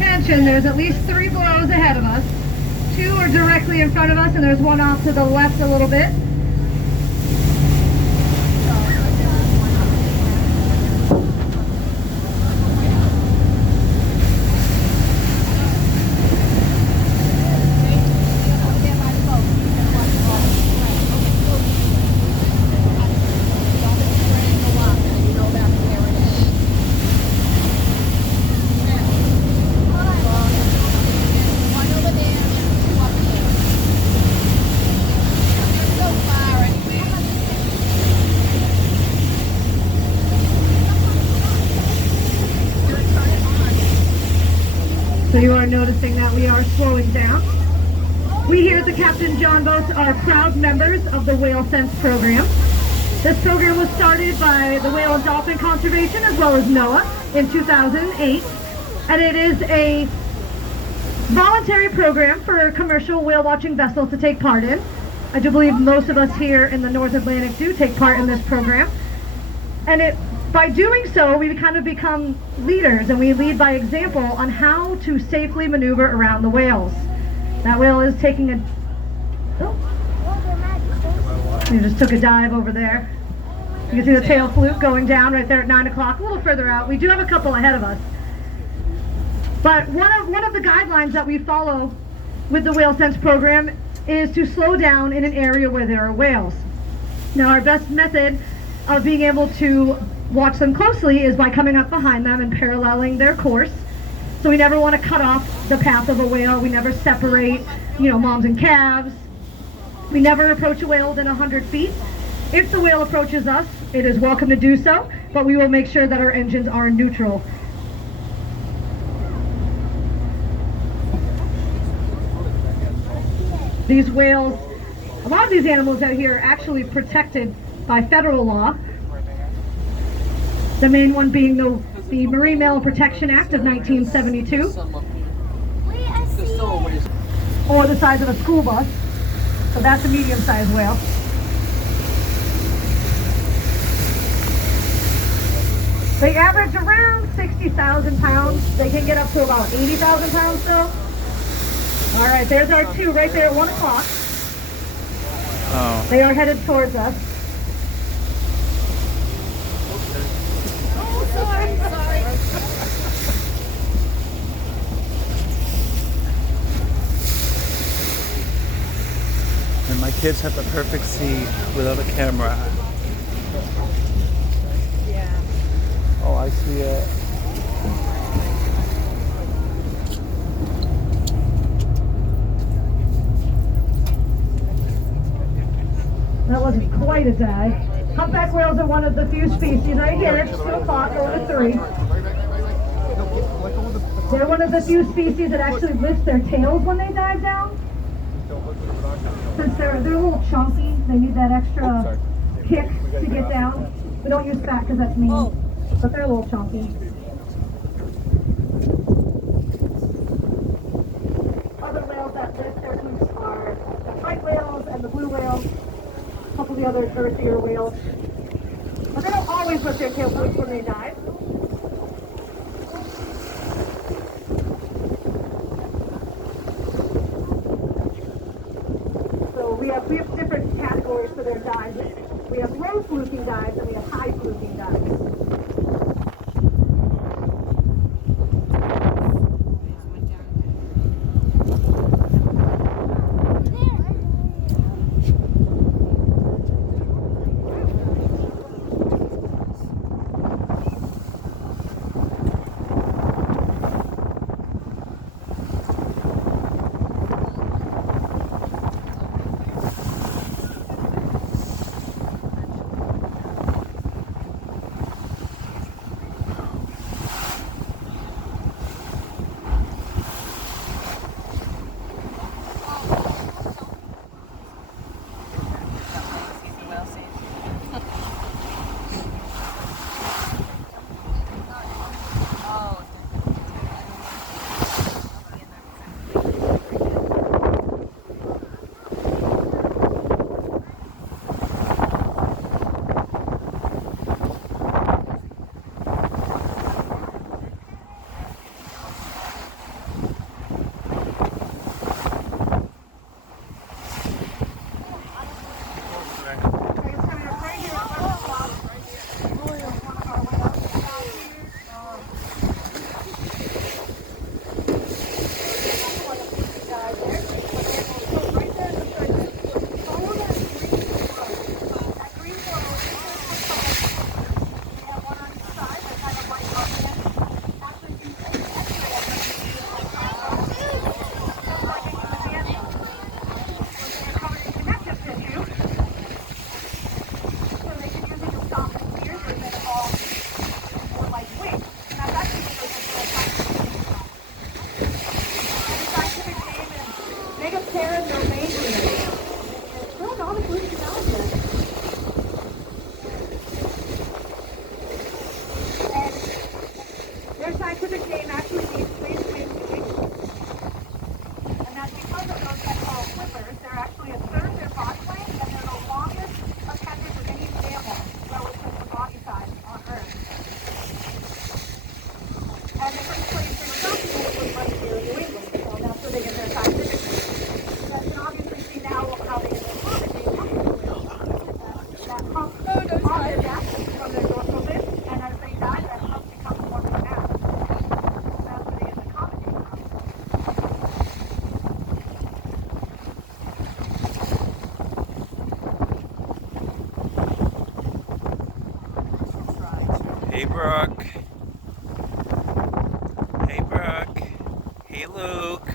attention, there's at least 3 blows ahead of us. 2 are directly in front of us, and there's one off to the left a little bit. So you are noticing that we are slowing down. We here at the Captain John Boats are proud members of the Whale Sense program. This program was started by the Whale and Dolphin Conservation as well as NOAA in 2008. And it is a voluntary program for commercial whale watching vessels to take part in. I do believe most of us here in the North Atlantic do take part in this program. And by doing so, we kind of become leaders, and we lead by example on how to safely maneuver around the whales. That whale is taking a... Oh. He just took a dive over there. You can see the tail fluke going down right there at 9 o'clock, a little further out. We do have a couple ahead of us. But one of the guidelines that we follow with the Whale Sense program is to slow down in an area where there are whales. Now, our best method of being able to watch them closely is by coming up behind them and paralleling their course. So we never want to cut off the path of a whale. We never separate, moms and calves. We never approach a whale within 100 feet. If the whale approaches us, it is welcome to do so, but we will make sure that our engines are neutral. These whales, a lot of these animals out here are actually protected by federal law. The main one being the Marine Mammal Protection Act of 1972. Or the size of a school bus. So that's a medium-sized whale. They average around 60,000 pounds. They can get up to about 80,000 pounds though. All right, there's our 2 right there at 1 o'clock. Oh. They are headed towards us. Sorry. And my kids have the perfect seat without a camera. Yeah. Oh, I see it. That wasn't quite a dive. Humpback whales are one of the few species right here. It's 2 o'clock, over to 3. They're one of the few species that actually lift their tails when they dive down. Since they're a little chunky, they need that extra kick to get down. We don't use fat because that's mean, but they're a little chunky. Other whales that lift their hoops are the right whales and the blue whales. A couple of the other earthier whales. But they don't always lift their tail flukes when they dive. So we have different categories for their dives. We have low fluking dives and we have high fluking dives. actually a third their body weight, and they're the longest appendage of any mammal relative to body size on Earth. And the first place they were documented was right here in New England, so that's where they get their scientific name. You guys can obviously see now how they get their common name from the whale. That hump on their back from their dorsal fin, and as they die, that hump becomes more of a mass. That's where they get the common name from. Hey, Brooke. Hey, Brooke. Hey, Luke.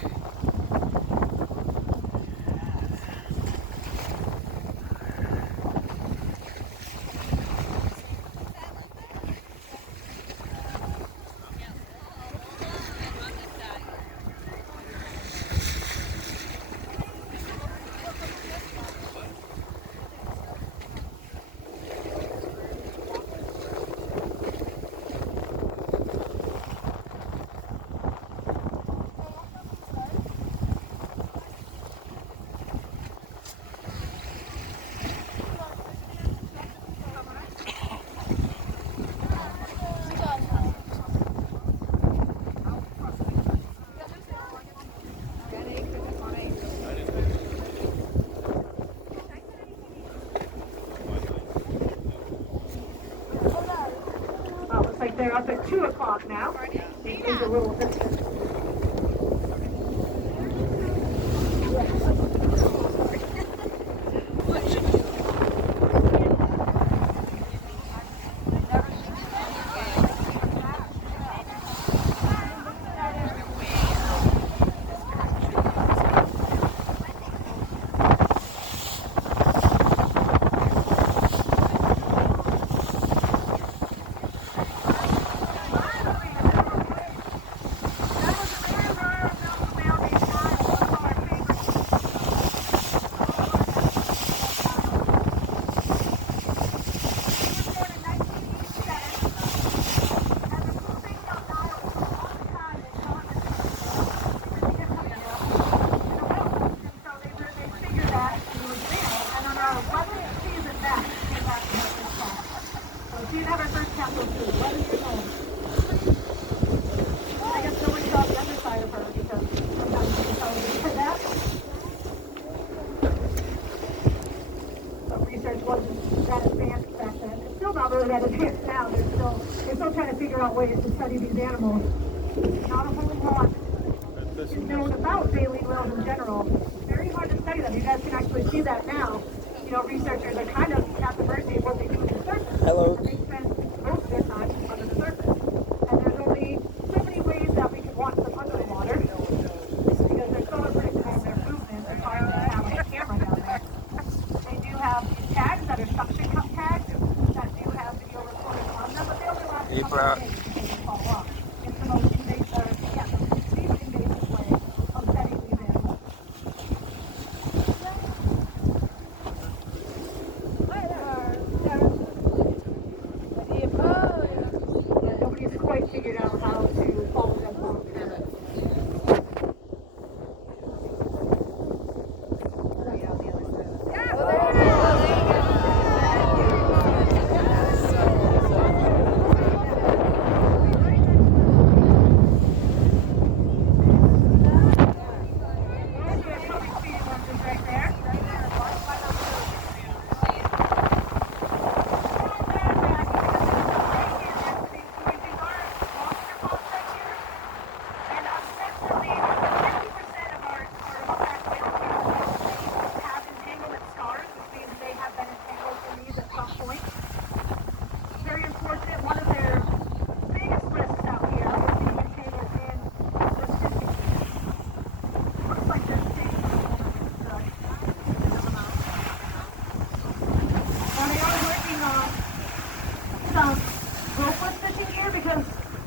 Looks like they're up at 2 o'clock now. They moved a little distance. That advanced now. They're still trying to figure out ways to study these animals. Not a whole lot is known about baleen whales in general. Very hard to study them. You guys can actually see that now. You know, researchers are kind of at the mercy of what they do to the surface. Hello. And they spend most of their time under the surface. And there's only so many ways that we can watch them under the water because they're so unpredictable in their movements. They're hard to have a camera down there. They do have these tags that are suction cup tags that do have video recorders on them, but they only last a couple of days before they fall off. It's the most invasive, the least invasive way of studying these animals. Nobody's quite figured out how to follow them long term.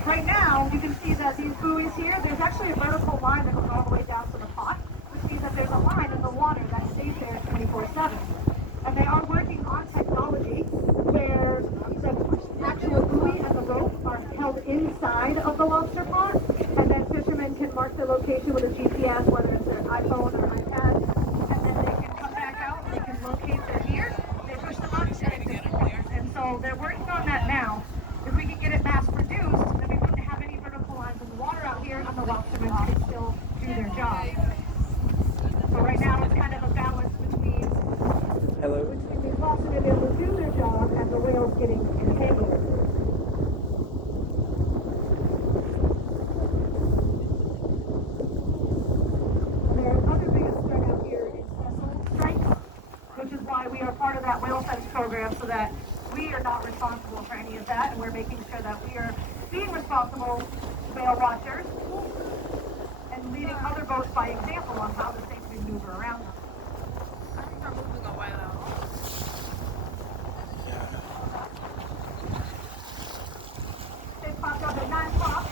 Right now, you can see that these buoys here, there's actually a vertical line that goes all the way down to the pot, which means that there's a line in the water that stays there 24/7. And they are working on technology where the actual buoy and the rope are held inside of the lobster pot, and then fishermen can mark the location with a GPS, whether it's their iPhone or iPad, and then they can come that whale sense program so that we are not responsible for any of that, and we're making sure that we are being responsible whale watchers and leading other boats by example on how to safely maneuver around them. I think we're moving a while out. They popped up at 9 o'clock.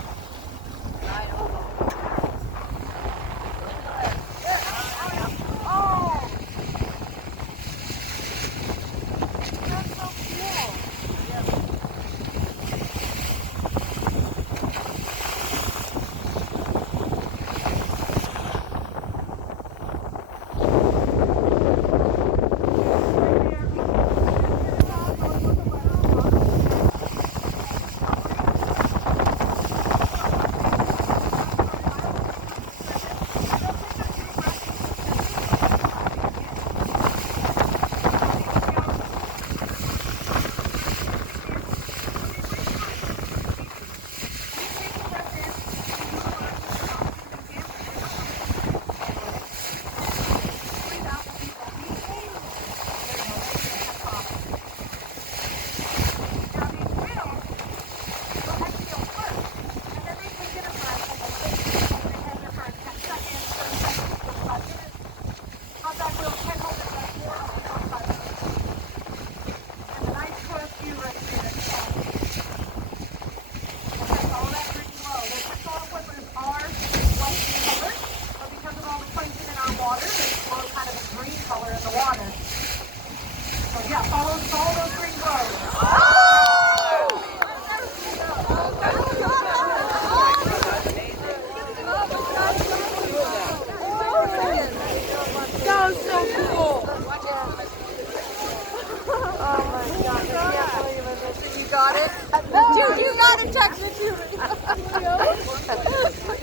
Dude, you gotta text it to me.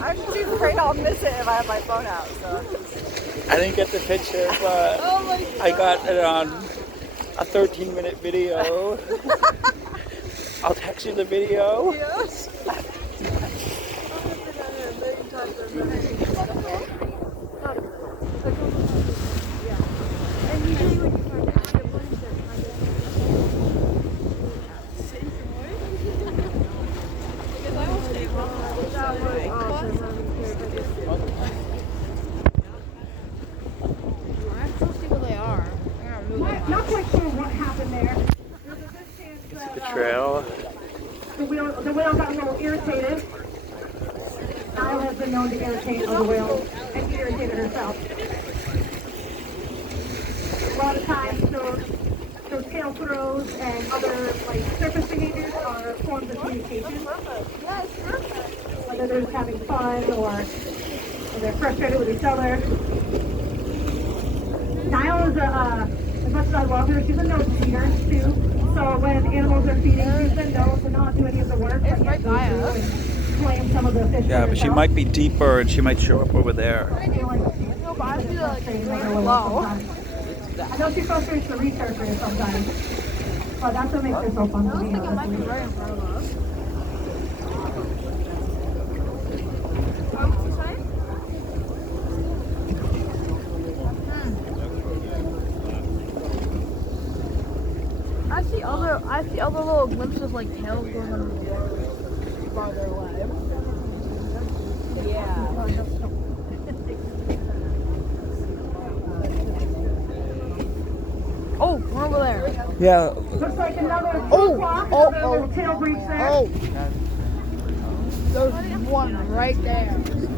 I'm just afraid I'll miss it if I have my phone out. So. I didn't get the picture, but I got it on a 13-minute video. I'll text you the video. Yes. Not quite sure what happened there. There's a good chance that The trail. the whale got a little irritated. Nile has been known to irritate other whales, and she irritated herself. A lot of times those tail throws and other like surface behaviors are forms of communication. Whether they're just having fun or they're frustrated with each other. Nile is as much as I love her, she's a nose feeder too. So when animals are feeding, she's been known to not do any of the work, but yet go through and claim some of the fish. Yeah, but she might be deeper and she might show up over there. I feel like she's frustrating her low. I know she frustrates the researchers sometimes, but that's what makes her so fun to be on. I see other little glimpses like tails going under the water farther away. Yeah. Oh, we're over there. Yeah. Looks like another little tail breach there. Oh. There's one right there.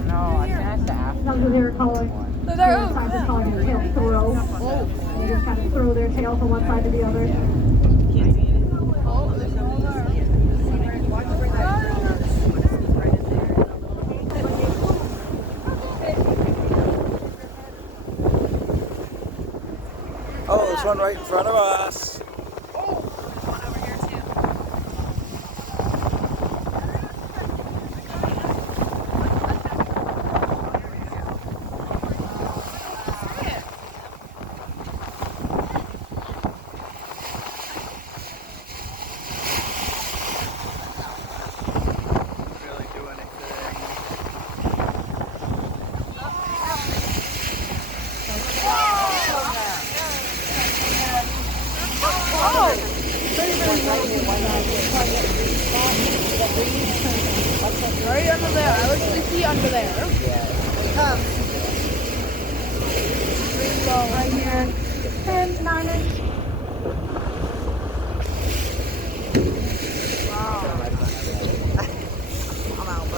No, I have to ask. That's what they were calling. There. Sometimes they're calling it tail throw. Oh. They just kind of throw their tail from one side to the other. Oh, there's no one there. Oh, there's one right in front of us. Right under there. I literally see under there. Right here. 10, 9-ish.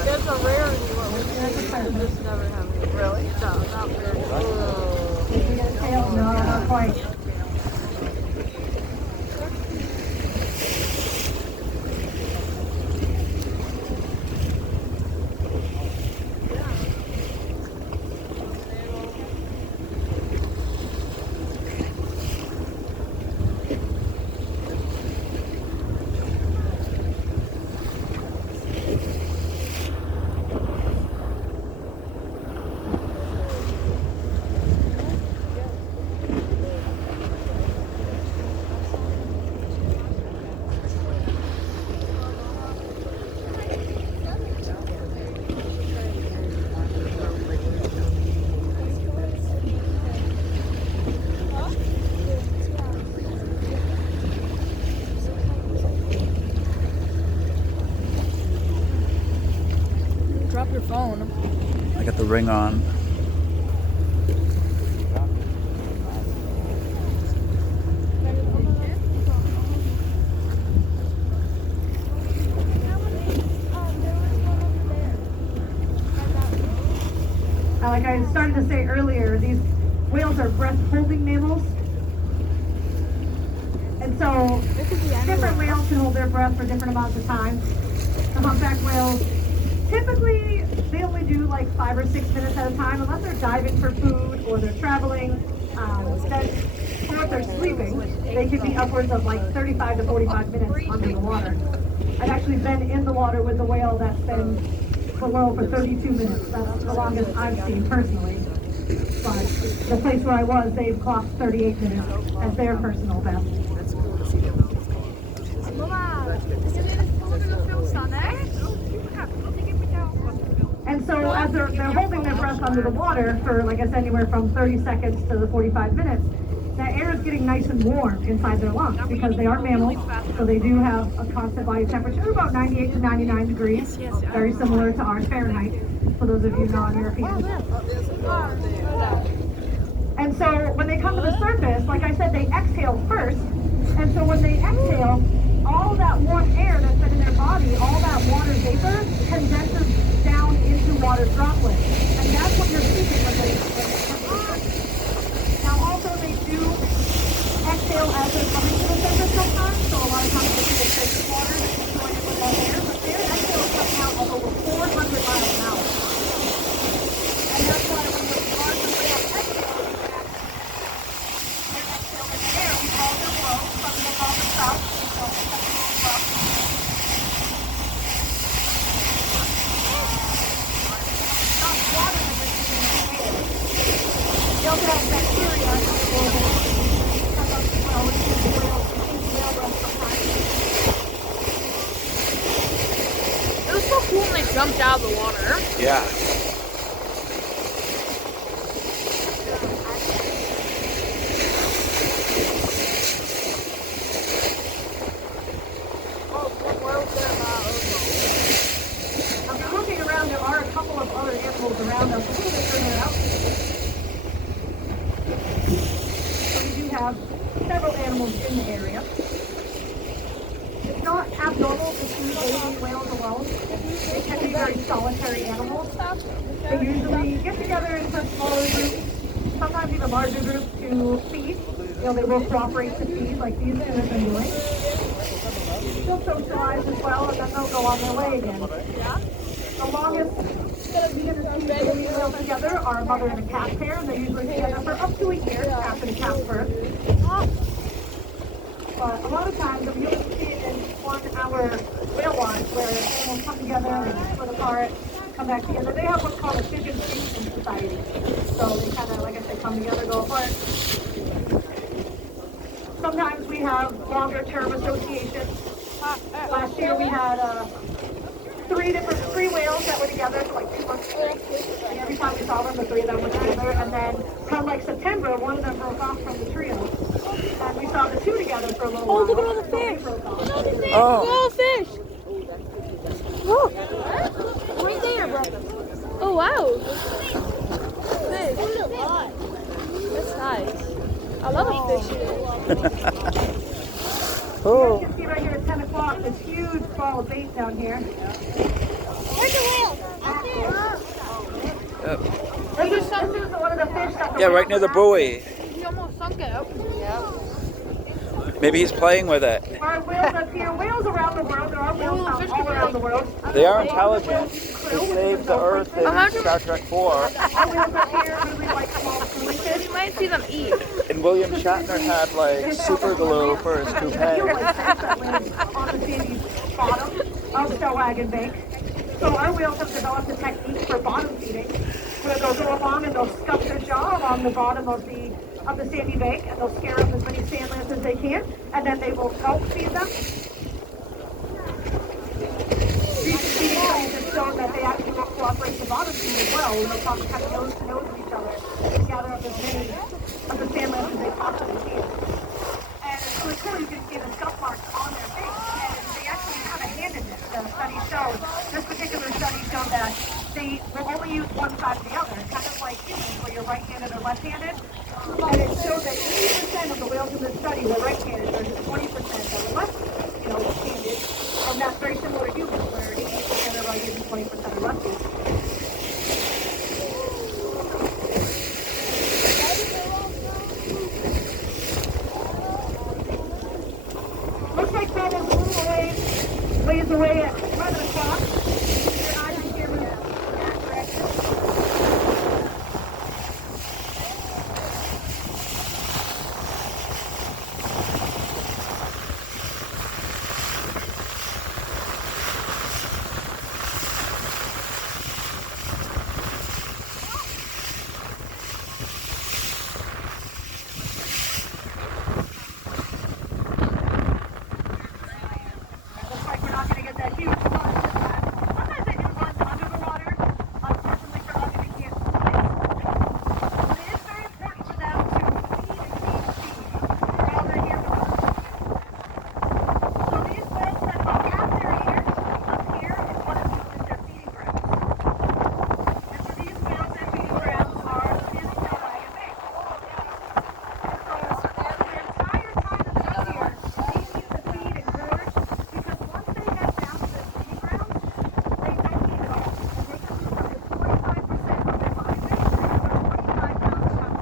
There's a rarity what we just never have. Really? No, not very. Tail? No, not quite. Drop your phone. I got the ring on. Like I started to say earlier, these whales are breath-holding mammals. And so different whales can hold their breath for different amounts of time. The humpback whales, typically they only do like 5 or 6 minutes at a time, unless they're diving for food or they're traveling. Or if they're sleeping, they can be upwards of like 35 to 45 minutes under the water. I've actually been in the water with a whale that's been below for 32 minutes. That's the longest I've seen personally. But the place where I was, they've clocked 38 minutes as their personal best. And so as they're holding their breath under the water for, like I said, anywhere from 30 seconds to the 45 minutes, that air is getting nice and warm inside their lungs because they are mammals, so they do have a constant body temperature of about 98 to 99 degrees, very similar to our Fahrenheit, for those of you non-Europeans. And so when they come to the surface, like I said, they exhale first, and so when they exhale, all that warm air that's been in their body, all that water vapor condenses down into water droplets, and that's what you're seeing when they come to the surface. Now also they do exhale as they're coming to the surface sometimes, so a lot of times they see the surface water that's going in with that air, but their exhale is coming out at over 400 miles an hour. And that's why when the larger whales exhale, their exhale in the air, we call them low, some people call them south, we call them low. Not water that they're using in the air. They also have bacteria in the water. It was so cool when they jumped out of the water. Yeah. If you're looking around, there are a couple of other animals around us. A little bit further out. So we do have several animals in the area. It's not abnormal to see baby whales alone. They can be very solitary animals. They usually get together into smaller groups, sometimes even larger groups to feed. You know, they will cooperate to feed like these two have been doing. They'll socialize as well, and then they'll go on their way again. The longest we ever see baby whales together are a mother and a calf pair, and they usually together for up to a year after the calf's birth. But a lot of times, you'll see it in 1 hour whale watch where animals come together and split apart, come back together. They have what's called a fish and feast society. So they kind of, like I said, come together, go apart. Sometimes we have longer term associations. Last year we had 3 whales that were together for like 2 months straight. And every time we saw them, the 3 of them were together. And then come like September, one of them broke off from the trio. And we saw the 2 together. together for a little Oh, while. look at all the So they fish. broke off. Look at all the fish. Oh. Look at all the fish. Look. Right there, brother. Oh, wow. Fish. That's nice. I love a fish here. You Oh. can see right here at 10 o'clock this huge ball of bait down here. Where's the whale? Out there. This is one of the fish that the Yeah, right near the buoy. He almost sunk it. Maybe he's playing with it. Our whales up here, whales around the world, there are whales found all around the world. They are intelligent. They saved the Earth in Star Trek 4. Our whales up here really like small fish. You might see them eat. And William Shatner had like super glue for his toupee. That live on the sandy bottom of Stellwagen Bank. So our whales have developed a technique for bottom feeding, where they'll go along and they'll stuff their jaw along the bottom of the sandy bank, and they'll scare up as many sand lance as they can, and then they will help feed them. These feeding studies have shown that they actually will cooperate to bottom feed as well. They'll come kind of nose to nose with each other and gather up as many of the sand lance as they possibly can. And it's really cool. You can see the scuff marks on their face, and they actually have a hand in this. The study shows, this particular study showed that they will only use one side or the other, kind of like humans, where you're right-handed or left-handed. And it showed that 80% of the whales in this study were right-handed versus 20% that were left-handed. And that's very similar to humans, where 80% are right-handed and 20% are left-handed. Looks like that is a little ways away at 11 o'clock. Your eyes can hear me in that direction. Looks like we're not going to get that huge plunge. Sometimes they do plunge under the water. Unfortunately for us, we can't see it. But it is very important for them to feed and feed while they're here with us. So these whales spend about half their year up here in what is known as their feeding grounds. And for these whales, their feeding grounds are in Stellwagen Bank. And so their entire time that they're here, they need to feed and gorge, because once they head down to their feeding grounds, they don't eat at all. And they can lose up to 45% of their body weight and about 25 pounds coming.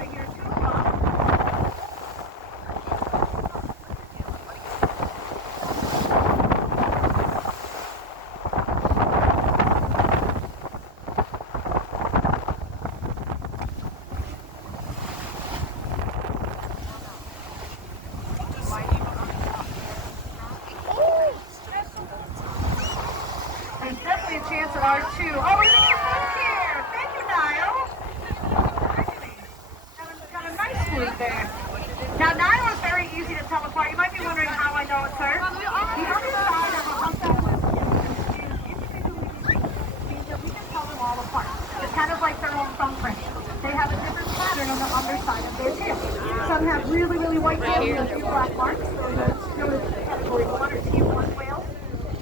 Right here at 2 o'clock. There's definitely a chance at R2. Oh, we're going to get one here. Thank you, Niall. Got a nice swoop there. Now, Niall is very easy to tell apart. You might be wondering how I know it, sir. The other side of a humpback whale is individually distinct. Means that we can tell them all apart. It's kind of like their own thumbprint. They have a different pattern on the underside of their tail. Some have really, really white tails with a few black marks. Those are known as category 1 or T1 whales.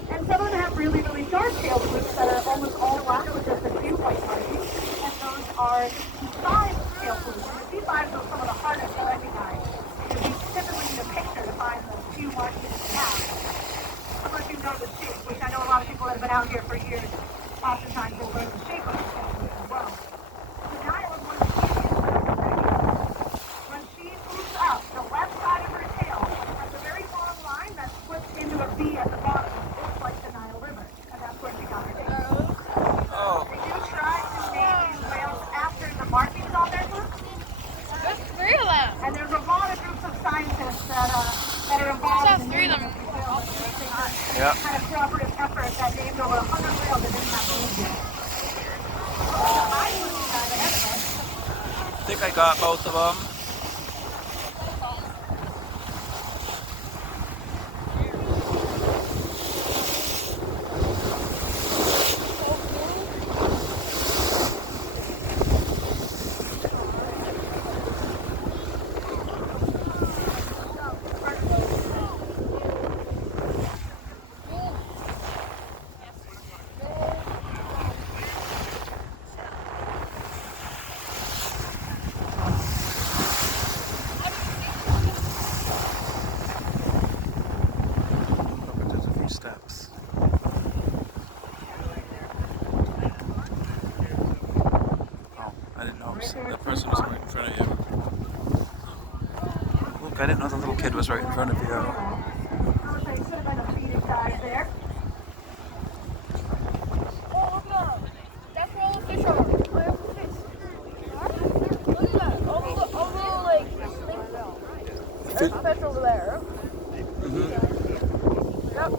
And some of them have really, really dark tail flukes that are almost all black with just a few white markings. And those are T5 tail flukes. And the T5s are some of the hardest to recognize, because you typically need a picture to find the few markings that you have. Unless you know the shape, which I know a lot of people that have been out here for years, oftentimes will learn the shape of the tail fluke as well. The Nile is one of the easiest to recognize. When she moves up, the left side of her tail has a very long line that splits into a V at the bottom, just like the Nile River, and that's where she got her name. Oh. They do try to name these whales after the markings on their flukes, There's 3 of them. and there's a lot of groups of scientists that are involved There's in 3 of them. naming these whales. Yeah. Kind of cooperative effort that named over 100 whales that didn't have names yet. I would ahead of us. I think I got both of them. Oops, that person was right in front of you. Look, I didn't know the little kid was right in front of you. Looks like it should have been a feeding dive there. Oh, look at that. That's where all the fish are. Oh, yeah, fish. Look at that. All the like, there's fish over there. Yep.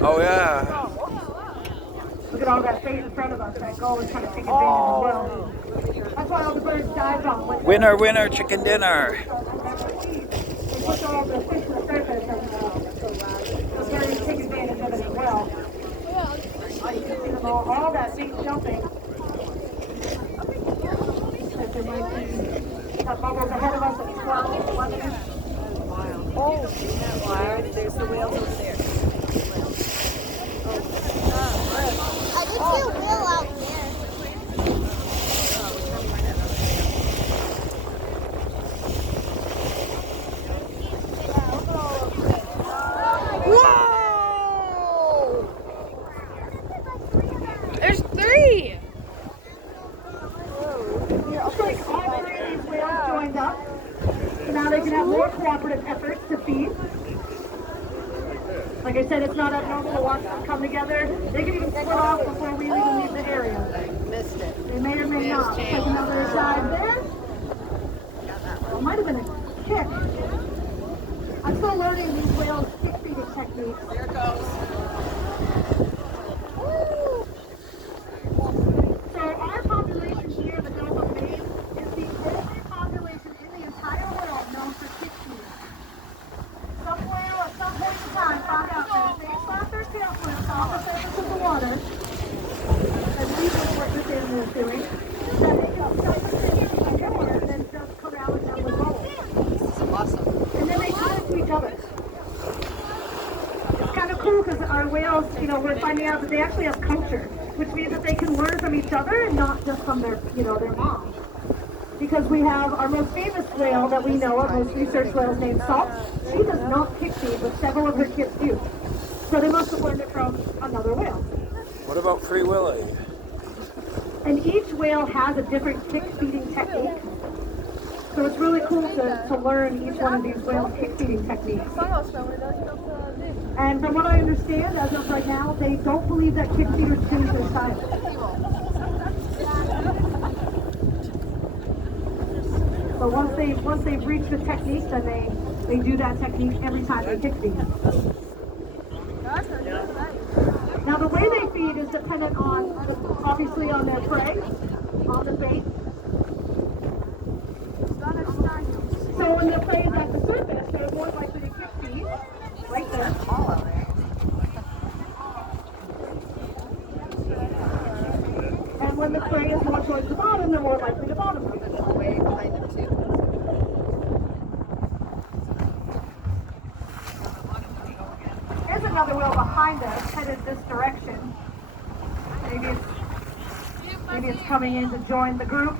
Oh yeah. Look at all that bait in front of us. That gull is trying to take advantage as well. That's why all the birds dive off. When Winner, winner, chicken dinner. they push all the fish to the surface, and the birds take advantage of it as well. You can see them all that bait jumping. There might be some bubbles ahead of us at 12, 11. Oh, there's the whales over there. I did see a whale out there. Whoa! There's 3! Looks like all 3 of these whales joined up. So now they can have more cooperative efforts to feed. Like I said, it's not abnormal to watch them come together. They can even split off before we even leave the area. Missed it. They may or may not. Take another dive there. It might have been a kick. I'm still learning these whales' kick feeding techniques. There it goes. So our population here in the Gulf of Maine is the only population in the entire world known for kick feeding. Some whale at some point in time found out that if they slap their tail flips off the surface of the water, and we know what this animal is doing, that they can stop the fish in the water and then just corral it down the hole. This is awesome. And then they do it to each other. It's kind of cool because our whales, we're finding out that they actually have culture, which means that they can learn from each other and not just from their mom. Because we have our most famous whale that we know, our most researched whale is named Salt. She does not kick feed, but several of her kids do. So they must have learned it from another whale. What about Free Willy? And each whale has a different kick feeding technique. So it's really cool to learn each one of these whales' kick feeding techniques. And from what I understand, as of right now, they don't believe that kick feeders change their style. So once they've reached the technique, then they do that technique every time they kick feed. Now the way they feed is dependent on, obviously, on their prey, on the bait. So when the prey is at the surface, they're more likely to kick feed, right there. And when the prey is more towards the bottom, they're more likely to bottom feed. Way behind them too. There's another whale behind us, headed this direction. Maybe it's coming in to join the group.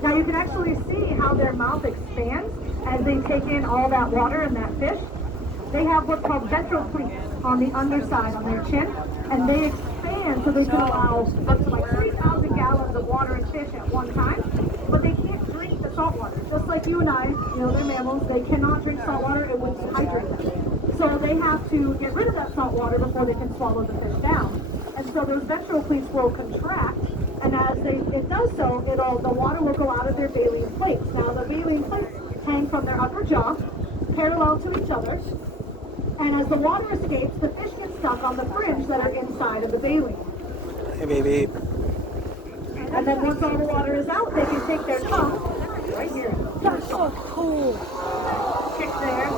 Now you can actually see how their mouth expands as they take in all that water and that fish. They have what's called ventral pleats on the underside on their chin, and they expand so they can allow up to like 3,000 gallons of water and fish at one time, but they can't drink the salt water. Just like you and I, they're mammals, they cannot drink salt water, it would dehydrate them. So they have to get rid of that salt water before they can swallow the fish down. And so those ventral pleats will contract, and as it does so, the water will go out of their baleen plates. Now the baleen plates hang from their upper jaw, parallel to each other, and as the water escapes, the fish get stuck on the fringe that are inside of the baleen. Hey, baby. And then once all the water is out, they can take their tongue, right here, Oh, cool. kick there,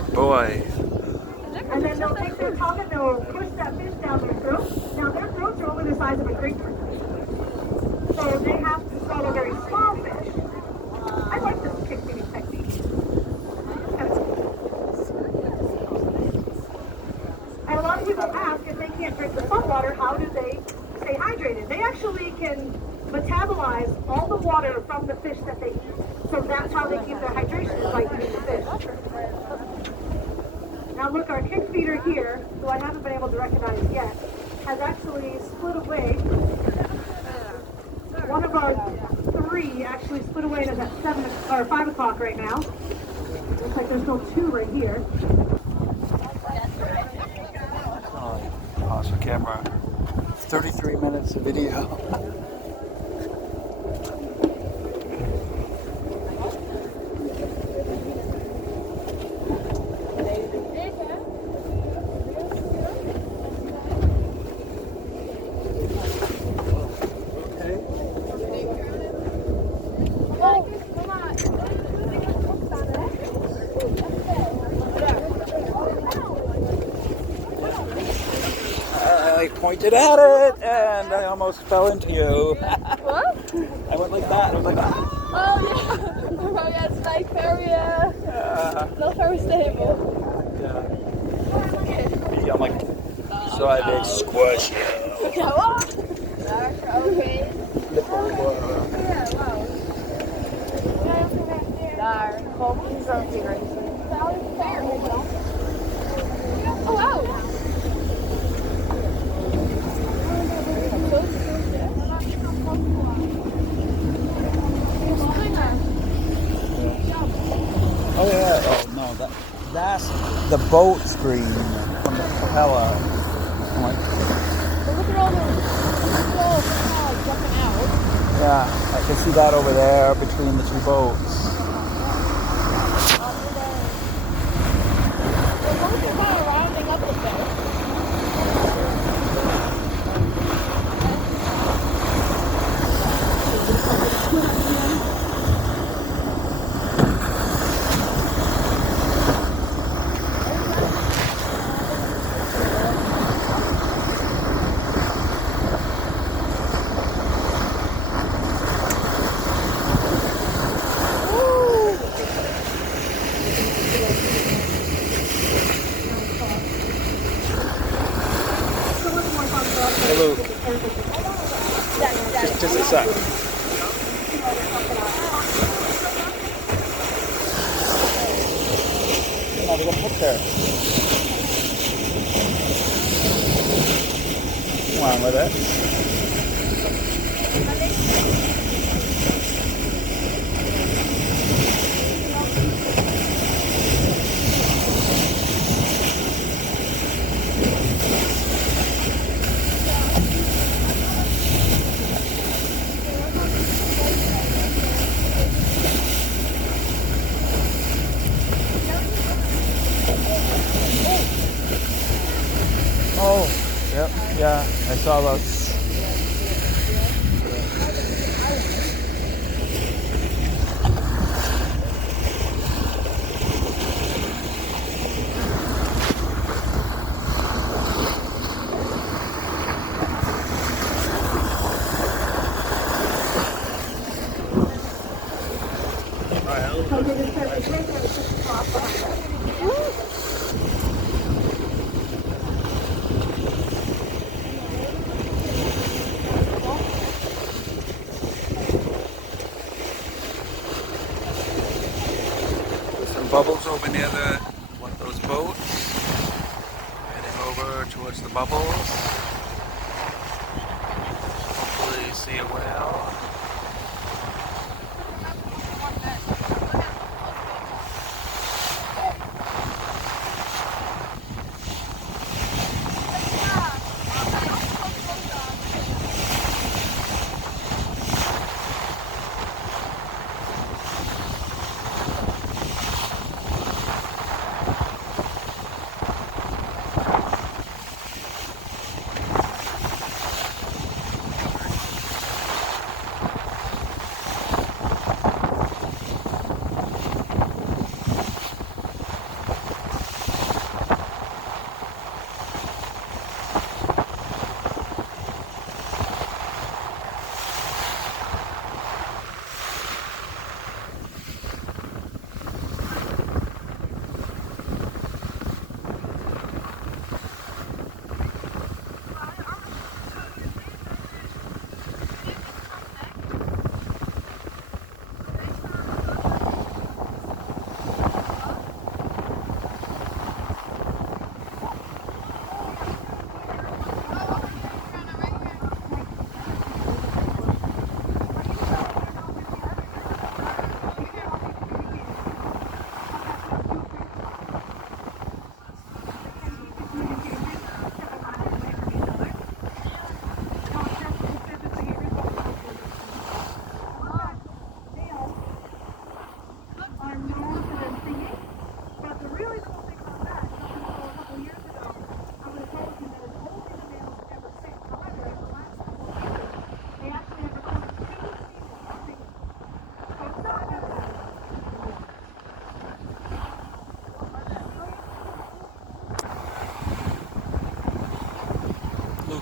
Good boy. And then they'll take their tongue and they'll push that fish down their throat. Now their throats are only the size of a grapefruit. So they have to swallow very small fish. I like this pig feeding technique. Kind of cool. And a lot of people ask if they can't drink the salt water, how do they stay hydrated? They actually can metabolize all the water from the fish that they eat. So that's how they keep their hydration by eating the fish. Now look, our pig feeder here, who I haven't been able to recognize yet, has actually split away. One of our three actually split away and is at 5 o'clock right now. Looks like there's still 2 right here. Pause the camera. 33 minutes of video. I pointed at it and I almost fell into you. What? I went like that. I was like, ah. Oh yeah. Oh yeah, it's like very not very stable. Yeah. I'm like, so I did squish you. Yeah, what? Okay. Daar, gewoon zo'n figuration. Oh wow. Oh yeah. Oh no, that's the boat screen from the propeller. I'm like, Look at all those jumping out. yeah, I can see that over there between the 2 boats. The boats are kind of rounding up a bit. Hey Luke, just a sec. Now we're gonna put there. Come on with it. Oh, yep, yeah, I saw those. Bubbles over near one of those boats. Heading over towards the bubbles. Hopefully you see a whale.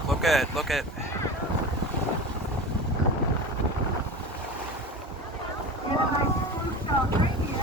Look at, look at. Get a nice close shot right here.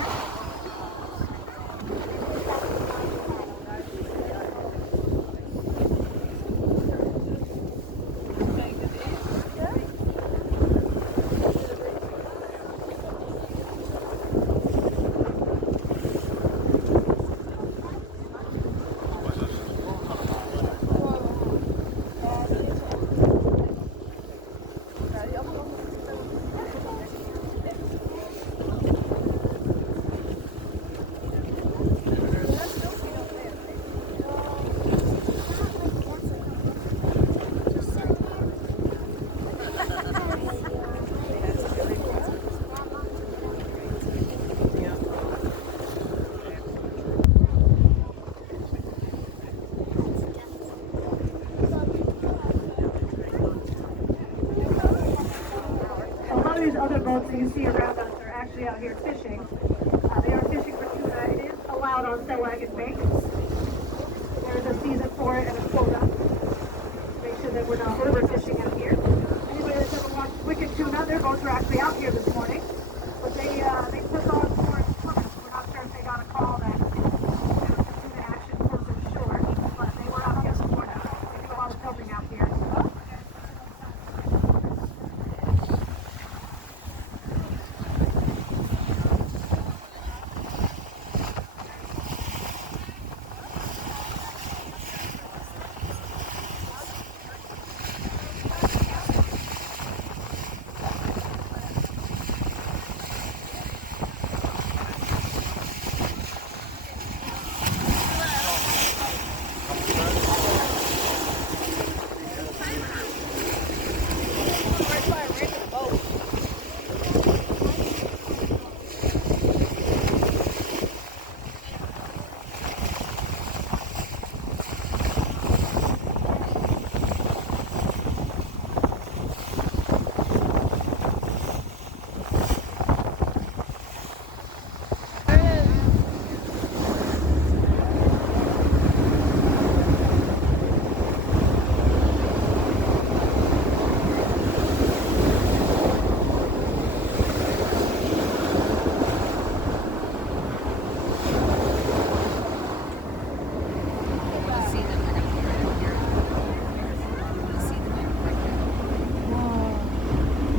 A lot of these other boats that you see around us are actually out here fishing. They are fishing for tuna. It is allowed on Stellagan Bank. There's a season for it and a quota. Make sure that we're not overfishing out here. Anybody that's ever watched Wicked Tuna, their boats are actually out here this morning. But they took off for Plymouth. We're not sure if they got a call that there was some tuna action closer to shore. But they were out here this morning. They do a lot of filming out here.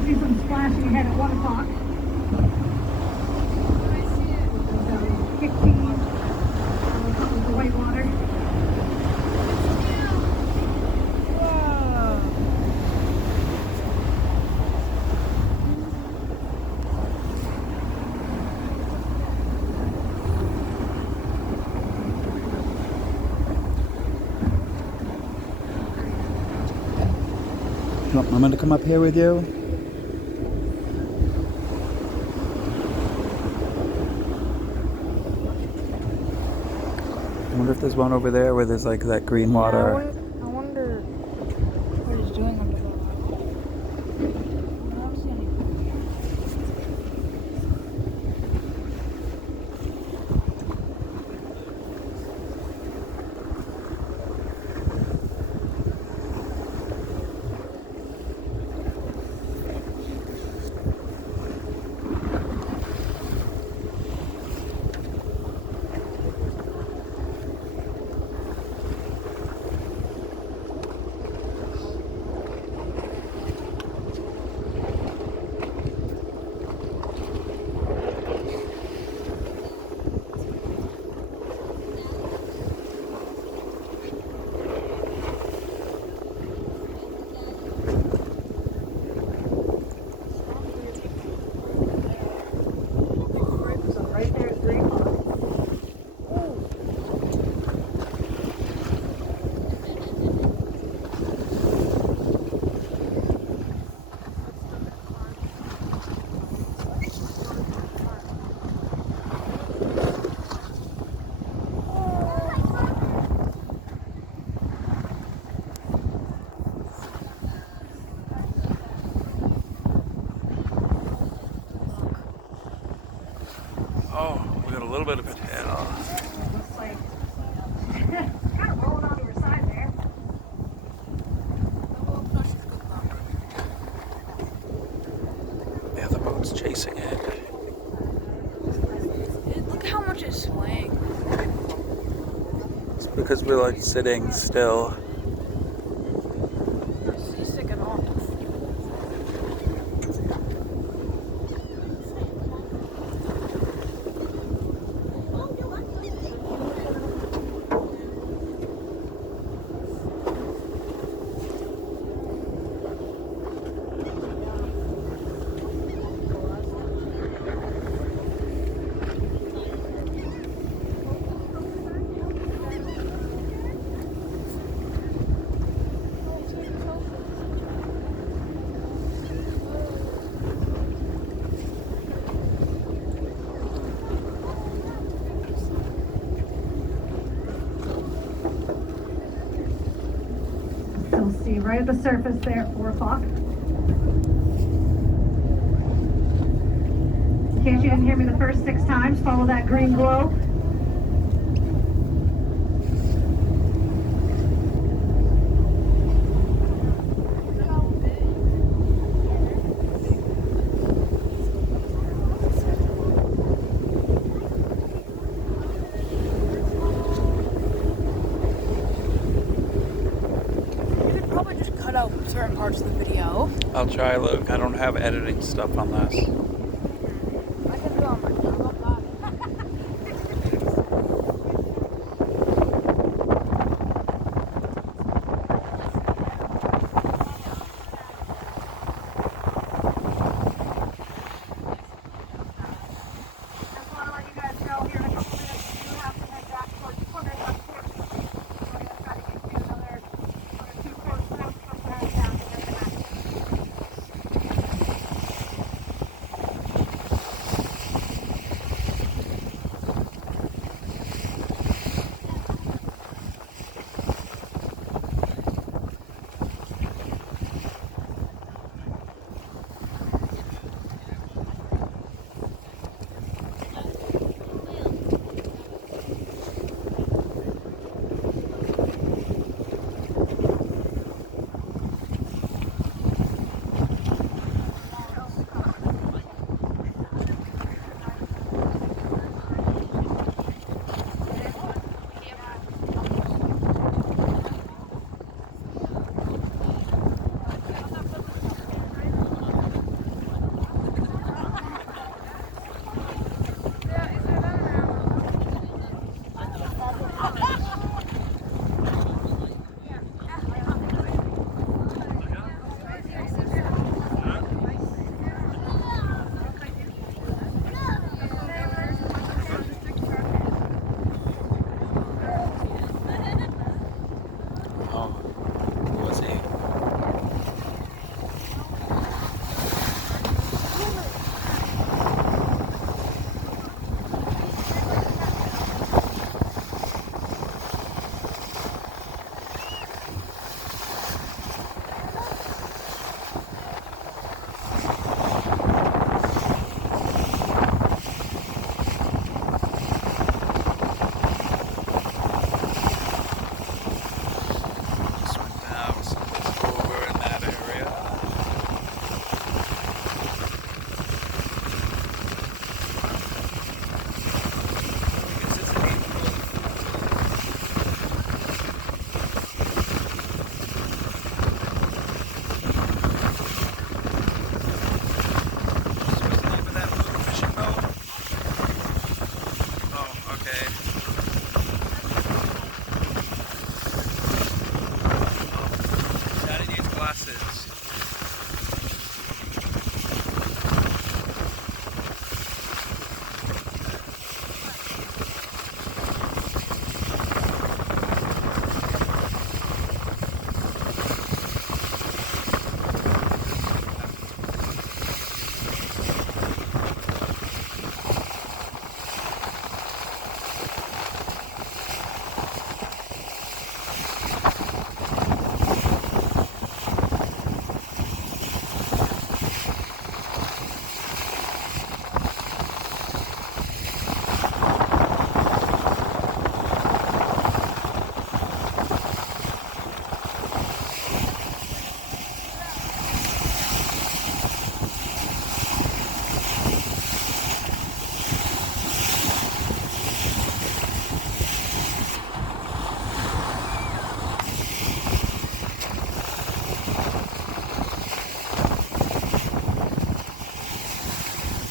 See some splashing ahead at 1 o'clock. Kick team. The white water. You want Mama to come up here with you? I wonder if there's one over there where there's like that green water. I wonder what he's doing under the water. I don't see anything. because we're like sitting still. Seasick and all. Still see right at the surface there at 4 o'clock. In case you didn't hear me the first 6 times, follow that green glow. You could probably just cut out certain parts of the video. I'll try, look. I don't have editing stuff on this.